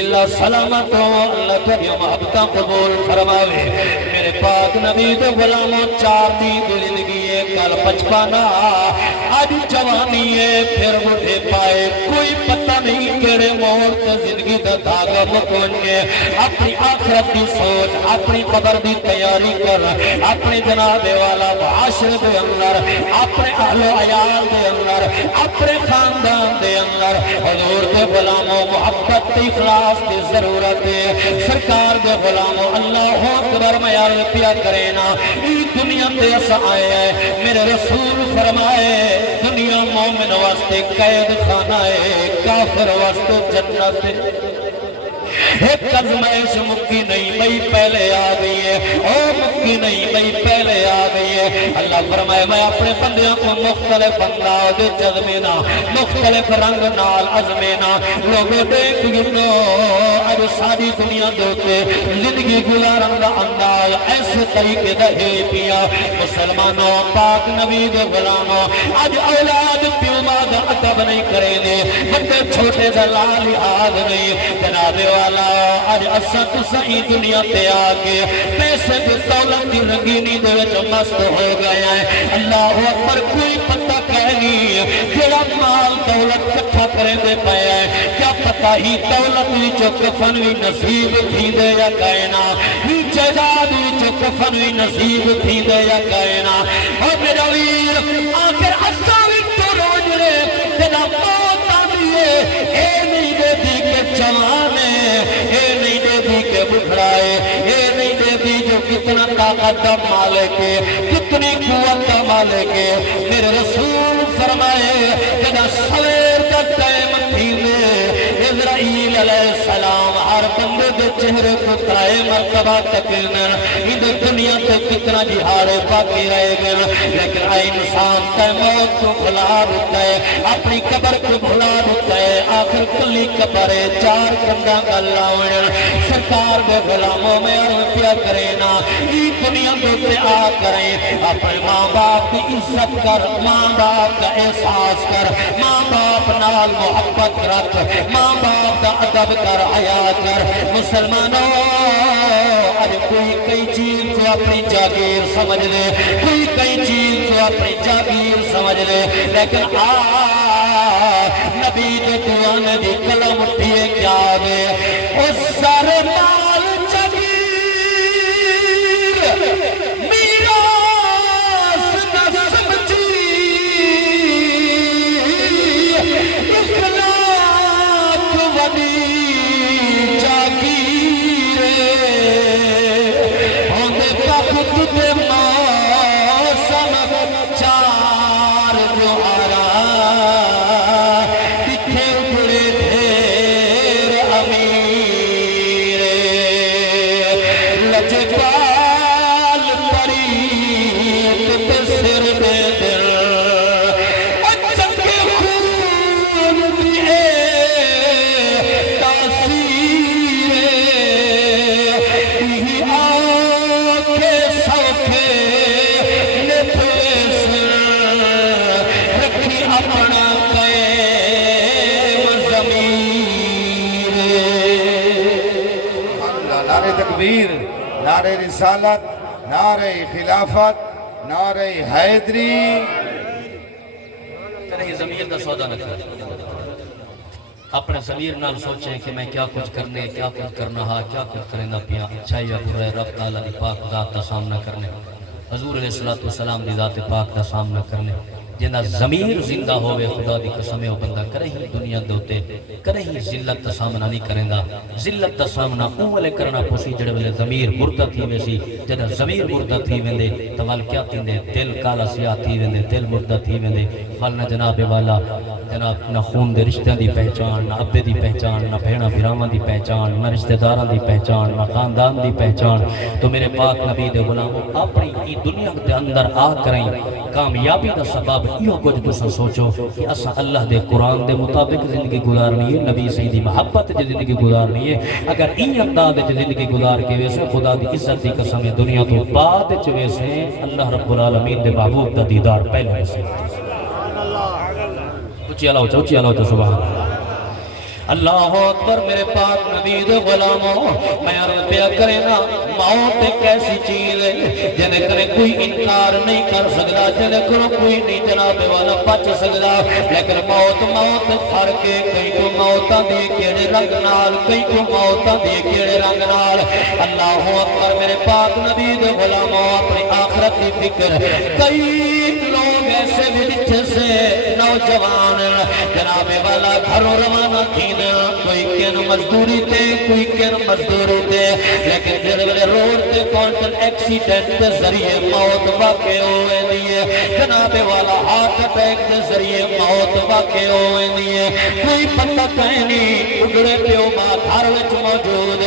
اللہ سلامت ہو اللہ تیری محبتہ قبول فرماوے میرے پاک نبی دے غلاموں 4 دی زندگی ہے کل 55 آج جوانی ہے پھر بڑھے پائے کوئی پتہ نہیں کیڑے موڑ تے زندگی دا دھاگا مکونے اپنی آخرت دی سوچ اپنی قبر دی تیاری کر اپنی جناب والا معاشرے دے اندر اپنے اہل و عیال دے اندر اپنے خاندان دے اندر حضور دے غلاموں محبت تے اخلاص دی ضرورت ہے سرکار دے غلاموں اللہ اکبر میں عرض پیا کرے نا ای دنیا تے اس آئے ہیں میرے رسول فرمائے دنیا مومن واسطے قید خانہ ہے کافر واسطے جنت ہے ایک ازمائش مکی نہیں بھئی پہلے آ گئی ہے او مکی نہیں بھئی پہلے آ گئی ہے اللہ فرمائے میں اپنے بندیاں کو مختلف انداز جذمینا مختلف رنگ نال ازمینا لوگوں دیکھ گنو اب ساری دنیا دوتے زندگی گزارن دا انداز ایسے طریقے دا ہے پیا مسلمانوں پاک نبی دے غلاموں آج اولاد پیو ماں دا ادب نہیں کرے دے بندے چھوٹے دا لال یاد نہیں جناب والا آج اسا تسائی دنیا تے آگے پیسے دے دولت دی رنگینی دے جو مست ہو گیا ہے اللہ اکبر کوئی پتہ کہنی جڑا مال دولت کٹھا کرے دے پایا ہے کیا پتہ ہی دولت بھی جو کفن بھی نصیب تھی دے یا کائنا ہی جائداد بھی جو کفن بھی نصیب تھی دے یا کائنا اور میرا ویر آخر اسا بھی تو روج رے تینا موت آدھئے اے نہیں دے دی کے جوانے اے نہیں دے دی کے بکھڑائے اے نہیں دے دی جو کتنا طاقت دا مالک ہے کتنی قوت دا مالک ہے میرے رسول فرمائے جدا سویر کا ٹائم تھی میں اسرائیل علیہ السلام ہر بندے دے چہرے کو تائے مرتبہ تکلن ادھر دنیا تے کتنا جہارے باقی رہے گئے لیکن آئی انسان تے موت کو بھلا دیتا ہے اپنی قبر کو بھلا دیتا ہے آخر کلی قبرے 4 کندہ کا لاؤن سرکار دے غلاموں میں عرض پیا کرے نا ای دنیا دوتے آ کریں اپنے ماں باپ کی عزت کر ماں باپ کا احساس کر ماں باپ نال محبت رکھ ماں باپ کا ادب کر حیا کر مسلمانوں آج کوئی کئی چیز کو اپنی جاگیر سمجھ لے کوئی کئی چیز کو اپنی جاگیر سمجھ لے لیکن نبی دے دیوانے دی قلم اٹھئے کیا گے اس سارے مال جاگیر میراث نہ سمجھی اخلاق ودی جاگیر ہوندے تخت دے موسم 4 جوہارا دکھے اٹھڑے دھیر امیر لجپال پریت پہ سر دے دل اچھک خون دیئے تاثیر یہی آنکھیں سوکھے نفس رکھی اپنا قیم ضمیر نعرہ تکبیر نعرہ رسالت نعرہ خلافت نعرہ حیدری نہیں ضمیر دا سودا نہ کریں اپنے ضمیر نال سوچیں کہ میں کیا کچھ کرنے کیا کچھ کرنا ہا کیا کچھ کرنا پیا اچھائی یا برے رب تعالیٰ دی پاک ذات دا سامنا کرنے حضور علیہ السلام دی ذات پاک دا سامنا کرنے جنہ ضمیر زندہ ہوئے خدا دی قسمیں وہ بندہ کرے ہی دنیا دوتے کرے ہی ذلت دا سامنا نہیں کریں گا ذلت دا سامنا اوملے کرنا پوسی جڑے والے ضمیر مردہ تھی ویسی جنہ ضمیر مردہ تھی ویندے توال کیا تھی دے دل کالا سیاہ تھی ویندے دل مردہ تھی ویندے فالنا جناب والا جناب نہ خون دے رشتہ دی پہچان نہ ابے دی پہچان نہ بھیڑا بھراواں دی پہچان نہ رشتہ داراں دی پہچان نہ خاندان دی پہچان تو میرے پاک نبی دے غلاموں اپنی ای دنیا دے اندر آ کریں کامیابی دا سبب یہ کچھ تساں سوچو کہ اساں اللہ دے قرآن دے مطابق زندگی گزارنی ہے نبی صحیح دی محبت دی زندگی گزارنی ہے اگر این انداز دی زندگی گزار کے ویسے خدا دی عزت دی قسم دنیا تو بعد وچ ویسے اللہ رب العالمین دے محبوب دا دیدار پہلے ویسے اچھی اللہ سبحان اللہ اللہ اکبر میرے پاک نبی دے غلاموں میں عرض پیا کرے نا موت ایک ایسی چیز ہے جنہیں کرے کوئی انکار نہیں کر سکتا جنہیں کرو کوئی نہیں جناب والا بچ سکتا لیکن موت فرق ہے کئی کو موتاں دی کیڑے رنگ نال کئی کو موتاں دی کیڑے رنگ نال اللہ اکبر میرے پاک نبی دے غلاموں اپنی آخرت کی فکر کئی لوگ ایسے بھی جتھے سے نوجوان جناب والا گھروں روانہ تھی کوئی کن مزدوری تے کوئی کن مزدوری تے لیکن جن ویلے روڈ تے کونٹل ایکسیڈنٹ دے ذریعے موت واقع ہوئے دیئے جناب والا ہارٹ اٹیک دے ذریعے موت واقع ہوئے دیئے کوئی پتہ کہنی اگڑے پیو ماں گھر وچ موجود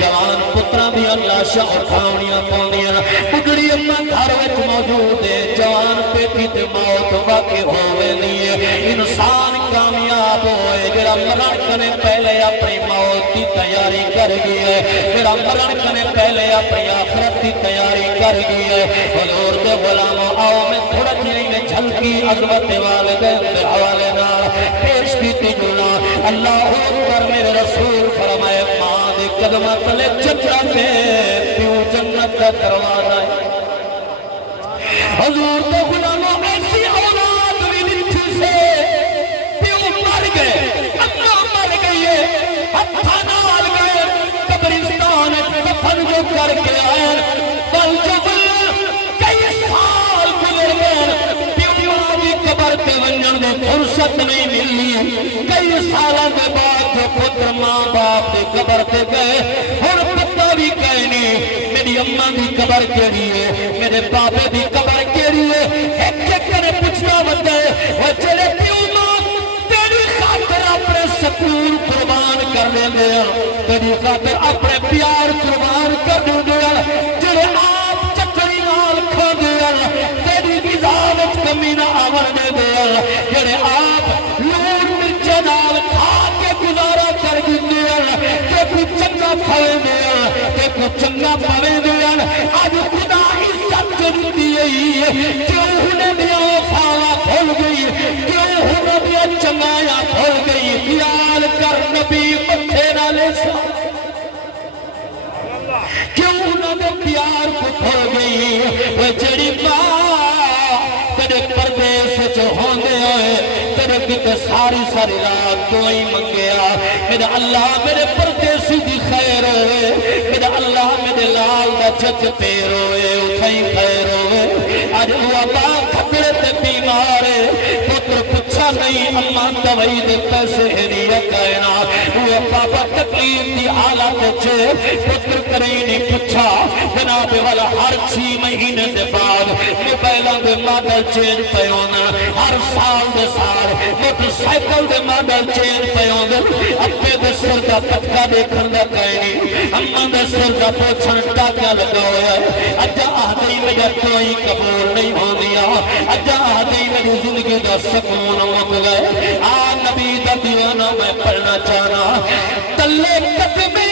جوان پترہ بھی اللہ شاہ اٹھاونیاں پاؤنیاں اگڑی اپنا گھر وچ موجود ہے جوان پیٹی تے موت واقع ہوئے دیئے انسان کامیاب ہوئے جڑا مرن کنے پہلے اپنی موت کی تیاری کر گئی ہے جڑا مرن کنے پہلے اپنی آخرت کی تیاری کر گئی ہے حضور دے غلاموں آؤ میں تھوڑا جنہی میں جھلکی عظمت والدین دے حوالے نال پیش کی تجھونا اللہ اکبر میرے رسول فرمائے ماں دے قدمہ تلے جنت ہے پیو جنت کا دروازہ ہے حضور دے غلاموں ایسی اولاد بھی نتھی سے پیو مر گئے اللہ مر گئے ہتھا نال گئے قبرستان دفن جو کر کے آئے بل جب کئی سال گزر گئے پیو ماں دی قبر تے ونجن دی فرصت نہیں ملی کئی سالاں دے بعد جو پتر ماں باپ دی قبر تے گئے ہن پتہ بھی کہنی میری اماں دی قبر کیڑی ہے میرے بابے دی قبر کیڑی ہے ایک ایک کرے پوچھنا بندہ ہے وہ چلے پیو ماں تیری خاطر اپنے سکون قربان کر لیں دیا تیری خاطر اپنے پیار قربان کر دیا جڑے آپ چکری نال کھا دیا تیری غذا کمی نہ آورنے دیا جڑے آپ لون مرچے نال کھا کے گزارا کر دیا کہ کوئی چنگا پھلے دیا کہ کوئی چنگا پھلے دیا آج خدا عزت جنتی ہے کیوں انہیں بھی آفاوا بھول گئی کیوں انہیں بھی چنگایا بھول گئی خیال کر نبی مٹھے نالے سا کیوں انہیں بھی پیار کو بھول گئی وہ جڑی ماں تیرے پردیس جو ہوندے ہوئے تیرے کتے ساری ساری رات تو ہی منگیا میرا اللہ میرے پردیسی دی خیر ہوئے میرا اللہ میرے لال دا چچ پیر ہوئے اٹھائی خیر ہوئے آج ہوا باپ کھپڑے تے بیمار پتر پچھا نہیں اماں دوائی دے پیسے ہریہ کائنا ہوا بابا تکلیف دی حالات چھے پتر کریں نہیں پچھا جناب والا ہر 6 مہینے دے بعد موبائلاں دے ماڈل چینج پیونا ہر سال دے سال موٹر سائیکل دے ماڈل چینج پیونا اپنے دے سر دا پٹکا دیکھن دا کائنی اماں دے سر دا پوچھن ٹاکیا لگا ہویا ہے اجا آدھائی میرا کوئی قبول نہیں ہو دیا اجا آدھائی میری زندگی دا سکون مک گئے آ نبی دا دیوانہ میں پڑھنا چاہنا تلے قدمی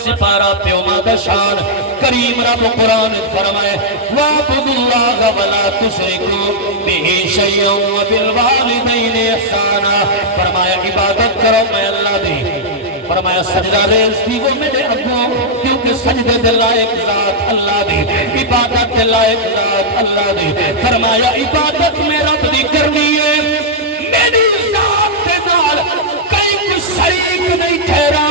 سپارہ پیوما دا شان کریم رب قرآن فرمائے وَعْبُدُ اللَّهَ وَلَا تُشْرِكُوا بِهِ شَيْئًا وَبِالْوَالِدَيْنِ إِحْسَانًا فرمایا عبادت کرو میں اللہ دی فرمایا سجدہ ریز دی وہ میرے ابو کیونکہ سجدے دے لائق ذات اللہ دی عبادت دے لائق ذات اللہ دی فرمایا عبادت میں رب دی کرنی ہے میری ذات دے نال کئی کچھ شریک نہیں ٹھہرا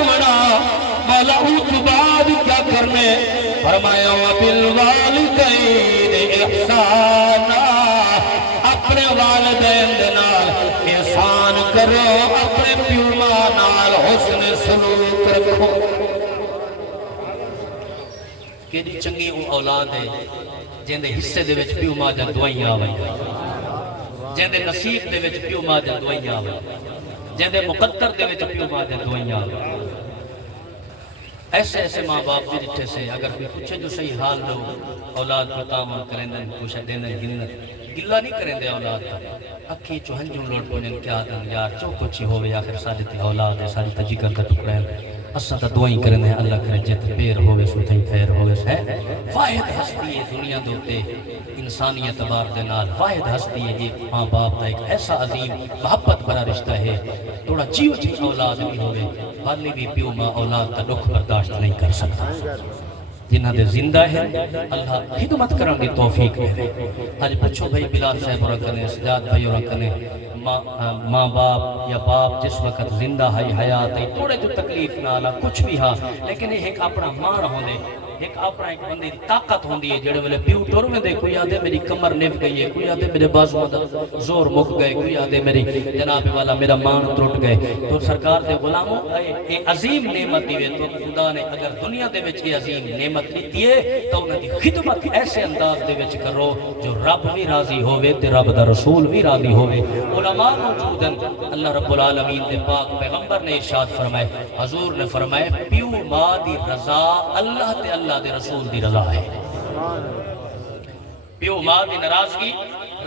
فرمایا وبالوالدین احسانا، اپنے والدین دے نال احسان کرو، اپنے پیو ماں نال حسن سلوک رکھو۔ کیڑی چنگی وہ اولاد ہے جن دے حصے دے وچ پیو ماں دی دعائیاں آویں، جن دے نصیب دے وچ پیو ماں دی دعائیاں آویں، جن دے مقدر دے وچ پیو ماں دی دعائیاں آویں۔ ایسے ایسے ماں باپ بھی ڈٹھے سے اگر کوئی پوچھے جو صحیح حال دو اولاد کو تعاون کریں دیں کچھ دیں گنت گلہ نہیں کریں دے اولاد کا اکھی چو ہنجوں لوٹ پونے کیا دیں یار جو کچھ ہی ہوئے آخر ساڑھے تی اولاد ہے ساڑھے تا جگر کا ٹکڑا ہے اسا تا دعائیں کریں دیں اللہ کرے جت پیر ہوئے سو تھیں خیر ہوئے سے واحد ہستی ہے دنیا دوتے انسانیت بار دینال واحد ہستی ہے ایک ماں باپ دا ایک ایسا عظیم محبت بڑا رشتہ ہے تھوڑا جیو جی اولاد بھی ہوئے والی بھی پیو ماں اولاد کا دکھ برداشت نہیں کر سکتا جنہاں دے زندہ ہے اللہ خدمت کرن دی توفیق دے آج پچھو بھائی بلال صاحب اور کنے سجاد بھائی اور کنے ماں باپ یا باپ جس وقت زندہ ہے حیات ہے توڑے جو تکلیف نہ آلا کچھ بھی ہاں لیکن ایک اپنا ماں رہوں دے ایک اپنا ایک بندی طاقت ہوندی ہے جڑے والے پیو ٹور میں دے کوئی آدھے میری کمر نف گئی ہے کوئی آدھے میرے بازو دا زور مک گئے کوئی آدھے میری جناب والا میرا مان ٹوٹ گئے تو سرکار دے غلاموں اے عظیم نعمت دیوے تو خدا نے اگر دنیا دے وچ یہ عظیم نعمت دیتی ہے تو انہاں دی خدمت ایسے انداز دے وچ کرو جو رب بھی راضی ہوئے تے رب دا رسول بھی راضی ہوئے علماء موجود ہیں اللہ رب العالمین دے پاک پیغمبر نے ارشاد فرمائے حضور نے فرمائے پیو ماں دی رضا اللہ تے اللہ دے رسول دی رضا ہے پیو ماں دی ناراضگی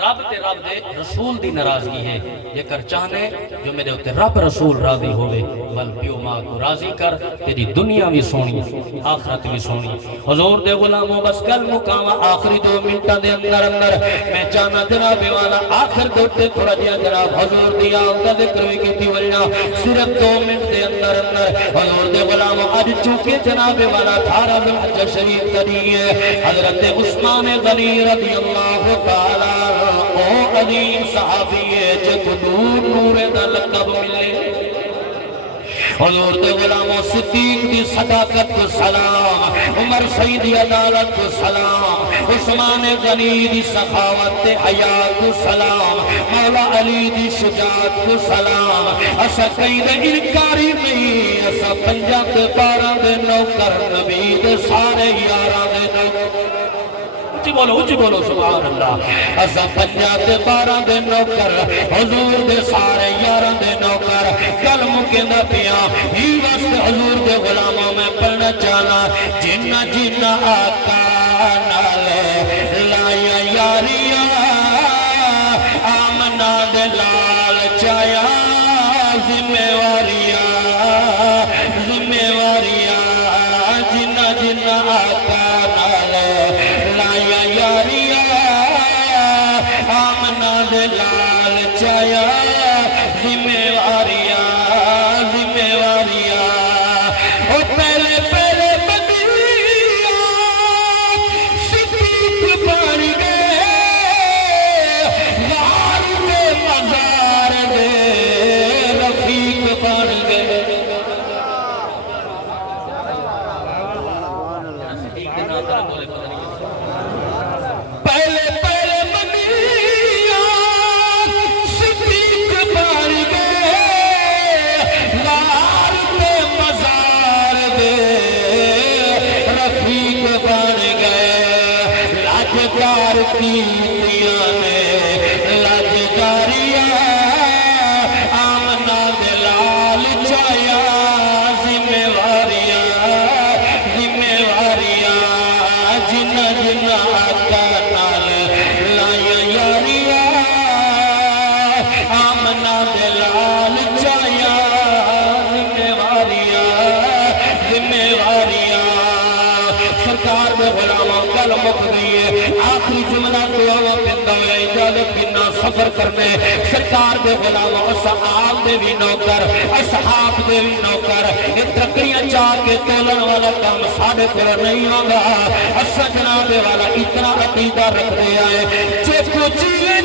رب تے رب دے رسول دی ناراضگی ہے یہ کر چاہنے جو میرے ہوتے رب رسول راضی ہوئے بل پیو ماں کو راضی کر تیری دنیا بھی سونی آخرت بھی سونی حضور دے غلاموں بس کل مقامہ آخری 2 منٹہ دے اندر میں چاہنا جناب والا آخر دوتے تھوڑا دیا جناب حضور دیا کا ذکر ہوئی کی تھی ورنہ صرف 2 منٹ دے اندر حضور دے غلاموں آج چونکہ جناب والا 18 ذوالحجہ شریف کری ہے حضرت عثمان غنی رضی اللہ تعالی او عظیم صحابی ہے جب نور دا لقب ملے حضور دے غلاموں صدیق دی صداقت کو سلام عمر سعید دی عدالت کو سلام عثمان غنی دی سخاوت حیات کو سلام مولا علی دی شجاعت کو سلام اسا کئی دے انکاری نہیں اسا 5 تے 12 دے نوکر نبی دے سارے یاراں دے نوکر اچھی بولو سبحان اللہ اسا 5 تے 12 دے نوکر حضور دے سارے یاراں دے نوکر کلم کے نبیاں ہی واسطے حضور دے غلاموں میں پڑھنا چاہنا جنہ جنہ آقا نال لایا یاریاں آمنہ دے لال چایا ذمہ واریاں جنہ جنہ آقا نال لایا یاریاں آمنہ دے لال چایا ذمہ واریاں او پہلے پہلے بدریاں صدیق بن گئے یار دے مزار دے رفیق بن گئے پہلے پہلے بدریاں صدیق بن گئے یار دے مزار دے رفیق بن گئے لاجدار کیتیاں نے لاجداریاں آمنہ دے لال چایا ذمہ واریاں جنہ جنہ آقا نال لایا یاریاں آمنہ دے لال چایا ذمہ واریاں سرکار دے غلاموں گل مک گئی ہے آخری جملہ دعا پندا ہے اجازت بنا سفر کرنے سرکار دے غلاموں اصحاب دے بھی نوکر اصحاب دے بھی نوکر یہ ترقیاں چاہ کے تولن والا کام ساڑھے پر نہیں ہوگا اسا جناب والا اتنا عقیدہ رکھ دے آئے جے کو جیوے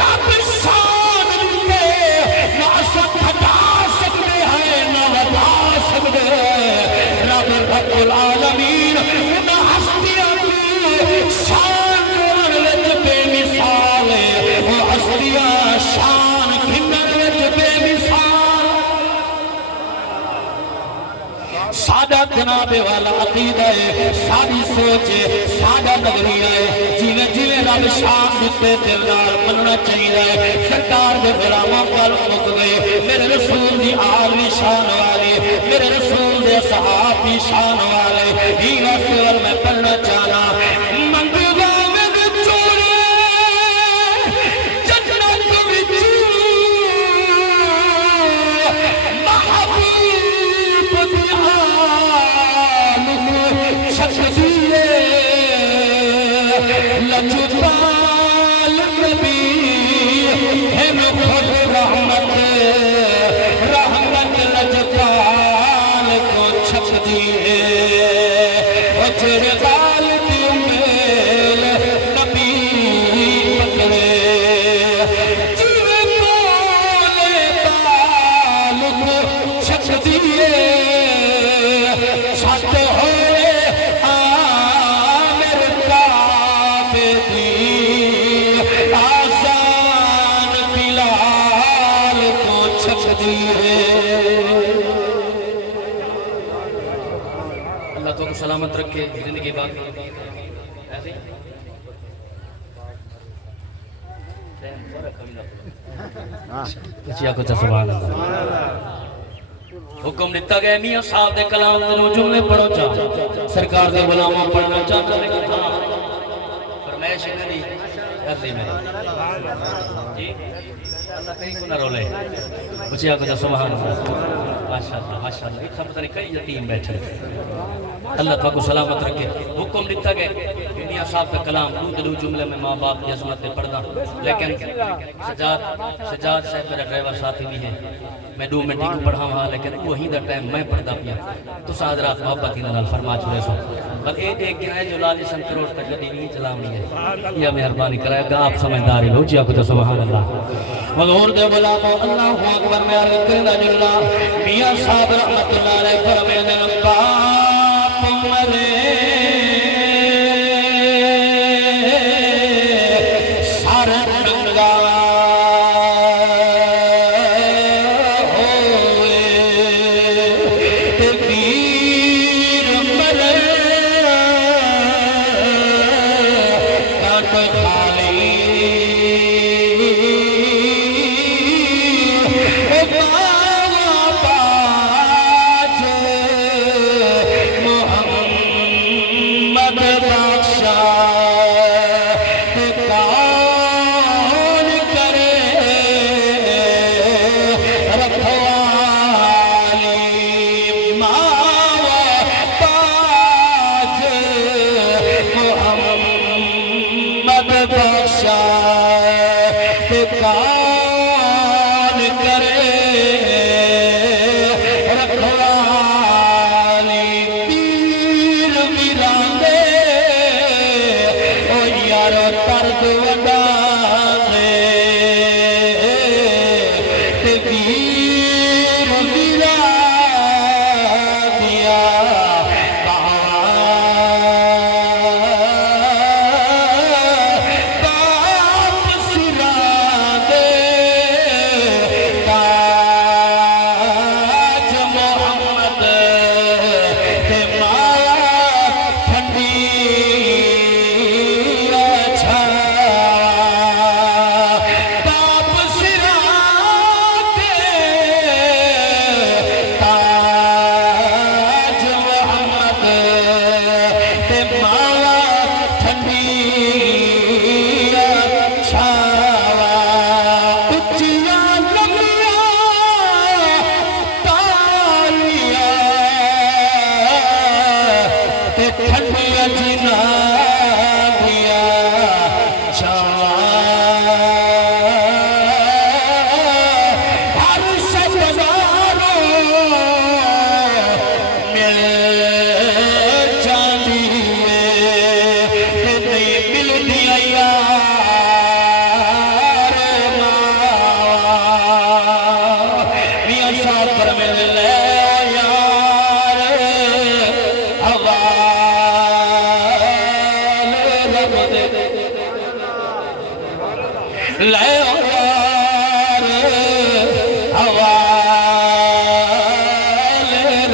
رب شان دے نہ اسا پھٹا سکتے ہیں نہ ودا سکتے رب العالمین سادہ جناب والا عقیدہ ہے، ساری سوچ ہے، سادہ نظریہ ہے، جیویں جیویں رب شان دیتے دل نال مننا چاہیے ہے۔ سرکار دے غلاموں پل مک گئے، میرے رسول دی آل بھی شان والے، میرے رسول دے صحاب بھی شان والے، ہی واسطے وال میں پڑھنا چاہنا منگوا میں چورے جنت وچ محبوب دی آل شخصیے لجپال نبی ہم خود رحمت رحمت لجپال کو چھپ دیے اجر بال کی میل نبی پکڑے جیوے بولے بال کو چھپ دیے چھت ہوئے آمر کعبے دی آزان بلال کو چھپ دیے۔ اللہ تو کو سلامت رکھے زندگی باقی ایسے ہی کچھ سبحان اللہ۔ حکم دیتا گیا میاں صاحب دے کلام دے جملے پڑھو چاہ سرکار دے غلاموں پڑھنا چاہتا لیکن فرمائش نہیں ایسے ہی میرے جی اللہ کہیں کو نہ رولے کچھ آگے سبحان اللہ ماشاءاللہ ماشاءاللہ اتنا پتہ نہیں کئی یتیم بیٹھے اللہ تعالیٰ کو سلامت رکھے۔ حکم دیتا گیا میاں صاحب کا کلام دو جملے میں ماں باپ کی عظمت پڑھنا، لیکن سجاد صاحب میرا ڈرائیور ساتھی بھی ہے، میں 2 منٹ کو پڑھا ہوا لیکن وہی دا ٹائم میں پڑھتا پیا تو حضرات محبت ہی نال فرما چھوڑے سو بس ایک گیا ہے جو لال سن کروڑ تک گڈی نہیں چلاونی ہے یا مہربانی کرائے گا آپ سمجھدار ہو جی آپ کو سبحان اللہ حضور دے غلامو اللہ اکبر میں عرض کرنا جلا میاں صاحب رحمت اللہ علیہ فرماتے باپ مرے سارا رنگا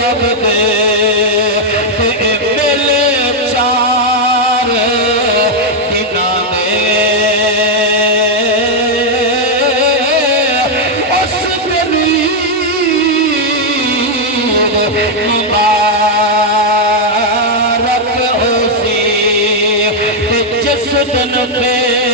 رب دے جس دن پھر